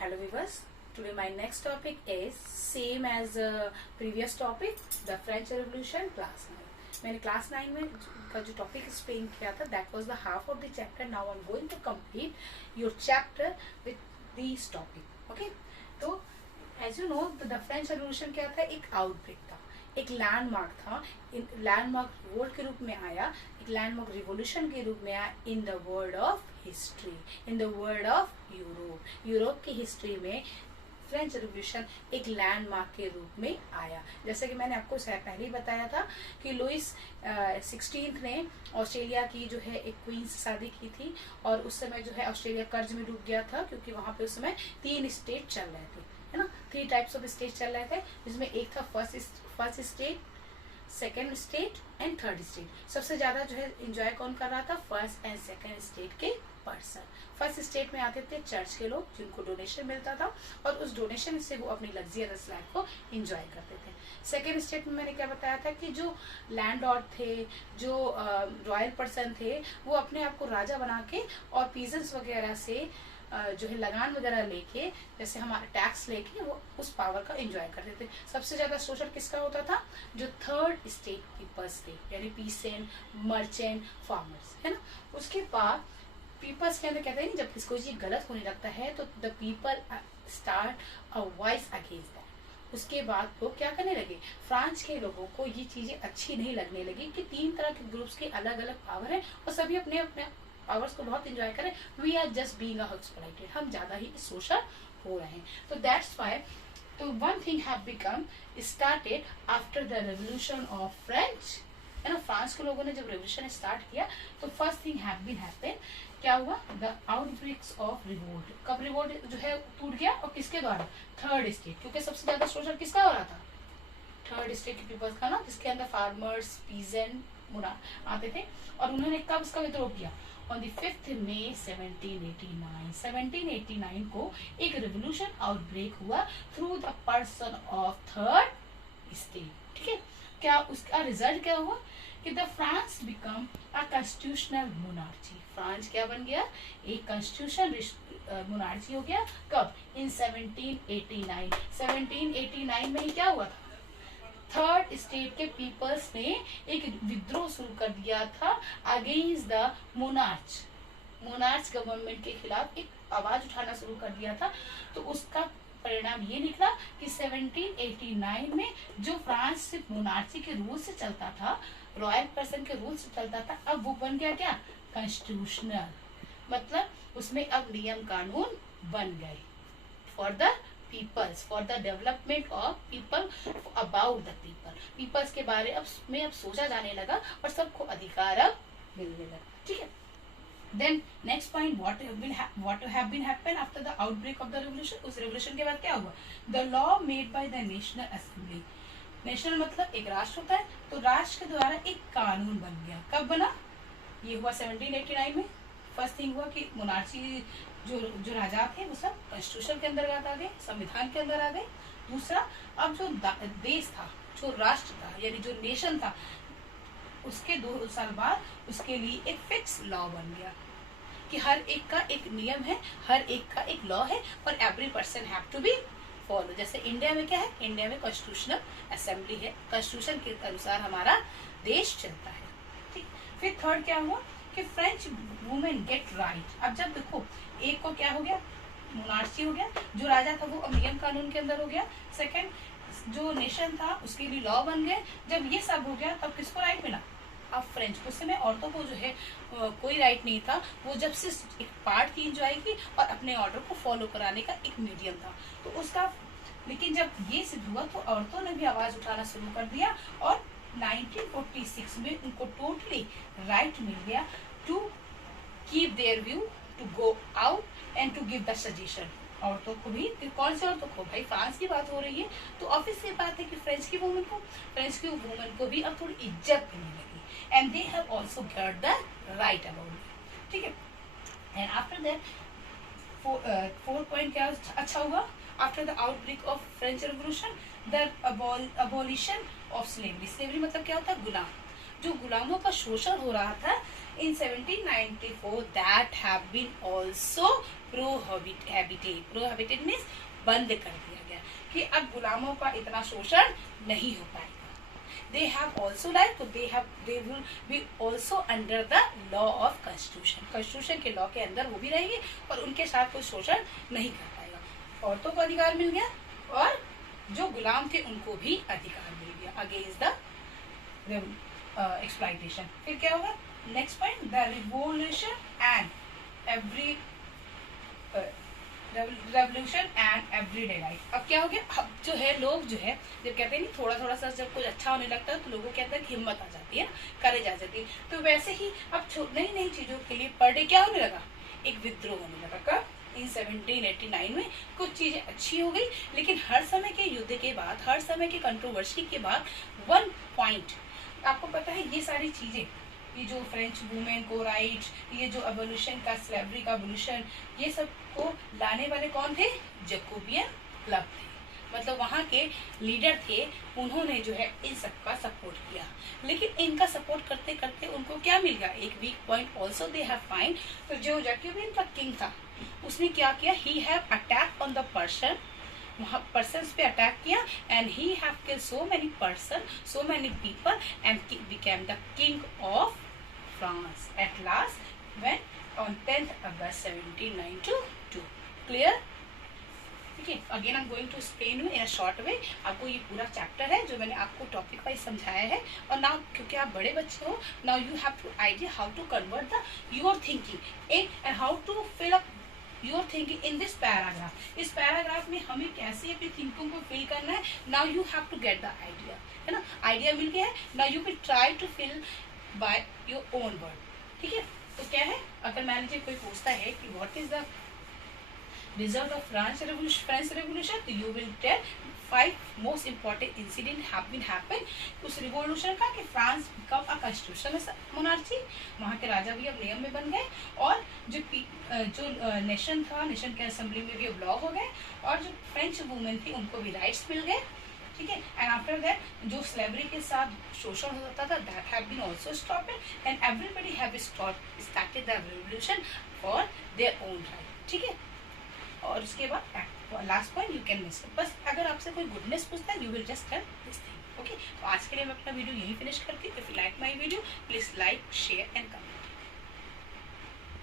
Hello viewers, today my next topic is same as previous topic, the French Revolution class 9. मैंने class 9 में का जो topic explain किया था that was the half of the chapter. Now I'm going to complete your chapter with this topic. Okay? तो as you know the French Revolution क्या था, एक आउटब्रेक था, एक लैंडमार्क था, लैंडमार्क रिवोल्ट के रूप में आया, एक लैंडमार्क रिवोल्यूशन के रूप में आया in the world of history, in the world of Europe. Europe की हिस्ट्री में फ्रेंच रिवोल्यूशन एक लैंडमार्क के रूप में आया. जैसे कि मैंने आपको पहले ही बताया था कि लुइस 16 ने ऑस्ट्रेलिया की जो है एक क्वीन से शादी की थी और उस समय जो है ऑस्ट्रेलिया कर्ज में डूब गया था क्योंकि वहां पे उस समय 3 स्टेट चल रहे थे, है ना. 3 टाइप्स ऑफ स्टेट चल रहे थे, जिसमें एक था first state, second state and third state. सबसे ज्यादा जो है एंजॉय कौन कर रहा था, फर्स्ट एंड सेकेंड स्टेट के पर्सन. फर्स्ट स्टेट में आते थे चर्च के लोग जिनको डोनेशन मिलता था और उस डोनेशन से वो अपनी लग्जरियस लाइफ को एंजॉय करते थे. सेकेंड स्टेट में मैंने क्या बताया था कि जो लैंड लॉर्ड थे, जो रॉयल पर्सन थे, वो अपने आप को राजा बना के और पीजेंट्स वगैरह से जो है लगान वगैरह लेके, जैसे हमारा टैक्स लेके वो उस पावर का एंजॉय करते थे. सबसे ज्यादा शोषण किसका होता था, जो थर्ड स्टेट पीपल्स थे, यानी पीसेंट, मर्चेंट, फार्मर्स, है ना. उसके बाद पीपल्स के अंदर कहते हैं जब किसी चीज गलत होने लगता है तो the people start a voice against that. उसके बाद लोग क्या करने लगे, फ्रांस के लोगों को ये चीजें अच्छी नहीं लगने लगी कि 3 तरह के ग्रुप्स के अलग अलग पावर है और सभी अपने अपने पावर्स को बहुत एंजॉय करें. We are just being exploited, हम ज्यादा ही शोषण हो रहे हैं. तो दैट्स व्हाई तो one thing have become started after the revolution of French, है ना. फ्रांस के लोगों ने जब रेवोल्यूशन स्टार्ट किया तो first thing have been happen, क्या हुआ, द आउटब्रेक्स ऑफ रिवोल्ट. कब रिवोल्ट जो है टूट गया और किसके द्वारा, थर्ड स्टेट, क्योंकि सबसे ज्यादा शोषण किसका हो रहा था, थर्ड स्टेट के पीपल्स का ना, जिसके अंदर फार्मर्स, पीजेंट, मुना आते थे. और उन्होंने कब इसका विद्रोह किया, ऑन द 5th May 1789. 1789 को एक रिवोल्यूशन आउटब्रेक हुआ through the person of third state. ठीक है, क्या उसका रिजल्ट क्या हुआ कि the France become a constitutional monarchy. France क्या बन गया, एक कॉन्स्टिट्यूशन मोनार्ची हो गया. कब, इन 1789. 1789 में ही क्या हुआ था, थर्ड स्टेट के पीपल्स ने एक विद्रोह शुरू कर दिया था अगेंस्ट द मोनार्च गवर्नमेंट के खिलाफ एक आवाज उठाना शुरू कर दिया था. तो उसका परिणाम ये निकला कि 1789 में जो फ्रांस सिर्फ मोनार्ची के रूल से चलता था, रॉयल पर्सन के रूल से चलता था, अब वो बन गया क्या, कॉन्स्टिट्यूशनल. मतलब उसमें अब नियम कानून बन गए for the peoples, for the development of people, about the people. Peoples के बारे में अब सोचा जाने लगा और सबको अधिकार अब मिलने लगा. ठीक है. Then next point, what have been happen after the outbreak of the revolution. उस रेवोल्यूशन के बाद क्या हुआ, the law made by the national assembly. National मतलब एक राष्ट्र होता है, तो राष्ट्र के द्वारा एक कानून बन गया. कब बना, ये हुआ 1789 में. फर्स्ट थिंग हुआ कि मोनार्ची जो राजा थे वो सब कॉन्स्टिट्यूशन के अंतर्गत आ गए, संविधान के अंदर आ गए. दूसरा, अब जो देश था, जो राष्ट्र था, यानी जो नेशन था, उसके 2 साल बाद उसके लिए एक फिक्स लॉ बन गया कि हर एक का एक नियम है, हर एक का एक लॉ है और every person have to be follow. जैसे इंडिया में क्या है, इंडिया में कॉन्स्टिट्यूशनल असेंबली है, कॉन्स्टिट्यूशन के अनुसार हमारा देश चलता है. ठीक. फिर थर्ड क्या हुआ कि फ्रेंच वुमेन गेट राइट. अब जब देखो, एक को क्या हो गया, मोनार्ची हो गया, जो राजा था वो अब नियम कानून के अंदर हो गया. सेकंड, जो नेशन था उसके लिए लॉ बन गए. जब ये सब हो गया तब किसको राइट मिला, अब फ्रेंच. उस समय औरतों को जो है कोई राइट नहीं था, वो जब से एक पार्ट थी एंजॉय की और अपने ऑर्डर को फॉलो कराने का एक मीडियम था, तो उसका. लेकिन जब ये सिद्ध हुआ तो औरतों ने भी आवाज उठाना शुरू कर दिया और 1946 में उनको टोटली राइट मिल गया to keep their view, to go out and to give the suggestion. औरतों को भी, कौन से औरतों को, भाई फ्रांस की बात हो रही है तो ऑफिस की बात है कि फ्रेंच की वुमेन को भी अब थोड़ी इज्जत मिलने लगी. And they have also got the right about it. ठीक है. And after that fourth point क्या अच्छा हुआ, after the outbreak of French revolution the abolition of slavery. Slavery मतलब क्या होता है, गुलाम. जो गुलामों का शोषण हो रहा था in 1794 that have been also prohibited means बंद कर दिया गया कि अब गुलामों का इतना शोषण नहीं हो पाएगा. They have also like they will be also under the law of constitution. constitution के लॉ के अंदर वो भी रहेंगे और उनके साथ कोई शोषण नहीं कर पाएगा. औरतों को अधिकार मिल गया और जो गुलाम थे उनको भी अधिकार मिल गया अगेंस्ट द एक्सप्लॉइटेशन. फिर क्या होगा next point, the revolution and everyday life. अब क्या हो गया, अब जो है लोग जो है जब कहते हैं नहीं थोड़ा थोड़ा सा जब कुछ अच्छा होने लगता है तो लोगों के अंदर हिम्मत आ जाती है ना, करेज आ जाती है. तो वैसे ही अब नई नई चीजों के लिए पर डे क्या होने लगा, एक विद्रोह होने लगा. कब, इन 1789 में. कुछ चीजें अच्छी हो गई लेकिन हर समय के युद्ध के बाद, हर समय के कंट्रोवर्सी के बाद वन पॉइंट आपको पता है, ये सारी चीजें, ये जो फ्रेंच वुमेन को राइट, ये जो एवोल्यूशन का, स्लेवरी का एवोल्यूशन, ये सब को लाने वाले कौन थे, जैकोबियन क्लब थे. मतलब वहाँ के लीडर थे, उन्होंने जो है इन सब का सपोर्ट किया. लेकिन इनका सपोर्ट करते करते उनको क्या मिल गया, एक week point also they have find. तो जो जैकोबियन का किंग था उसने क्या किया, he have attack on the person, वहाँ पर्सन्स पे अटैक किया and he have killed so many person, so many people and became the king of France at last when on 10th August 1792. Clear? ठीक है. Again I am going to explain in a short way. आपको ये पूरा chapter है जो मैंने आपको topic wise समझाया है. और नाउ क्योंकि आप बड़े बच्चे हो, now you have to idea how to convert the your thinking in and how to fill up your thinking in this paragraph. इस पैराग्राफ में हमें कैसे अपनी थिंकिंग को फिल करना है. Now you have to get the idea, है ना. आइडिया मिल गया है. Now you will try to fill by your own word. ठीक है. तो क्या है, अगर मान लीजिए कोई पूछता है कि what is the result of French revolution, तो you will tell 5 most important incident have been happen उस रिवोल्यूशन का, कि France become a constitutional monarchy, वहाँ के राजा भी अब नियम में बन गए और जो नेशन था, नेशन के असेंबली में भी अब लॉ हो गए और जो फ्रेंच वुमेन थी उनको भी राइट्स मिल गए. ठीक है. एंड आफ्टर दैट जो स्लेवरी के साथ शोषण होता था that have been also stopped and everybody have started the revolution for their own right. ठीक है. और उसके बाद last point you can miss. बस अगर आपसे कोई गुडनेस पूछता है you will just tell this thing. Okay. तो आज के लिए मैं अपना वीडियो यहीं फिनिश करती हूँ. If you like my video please like, share and comment.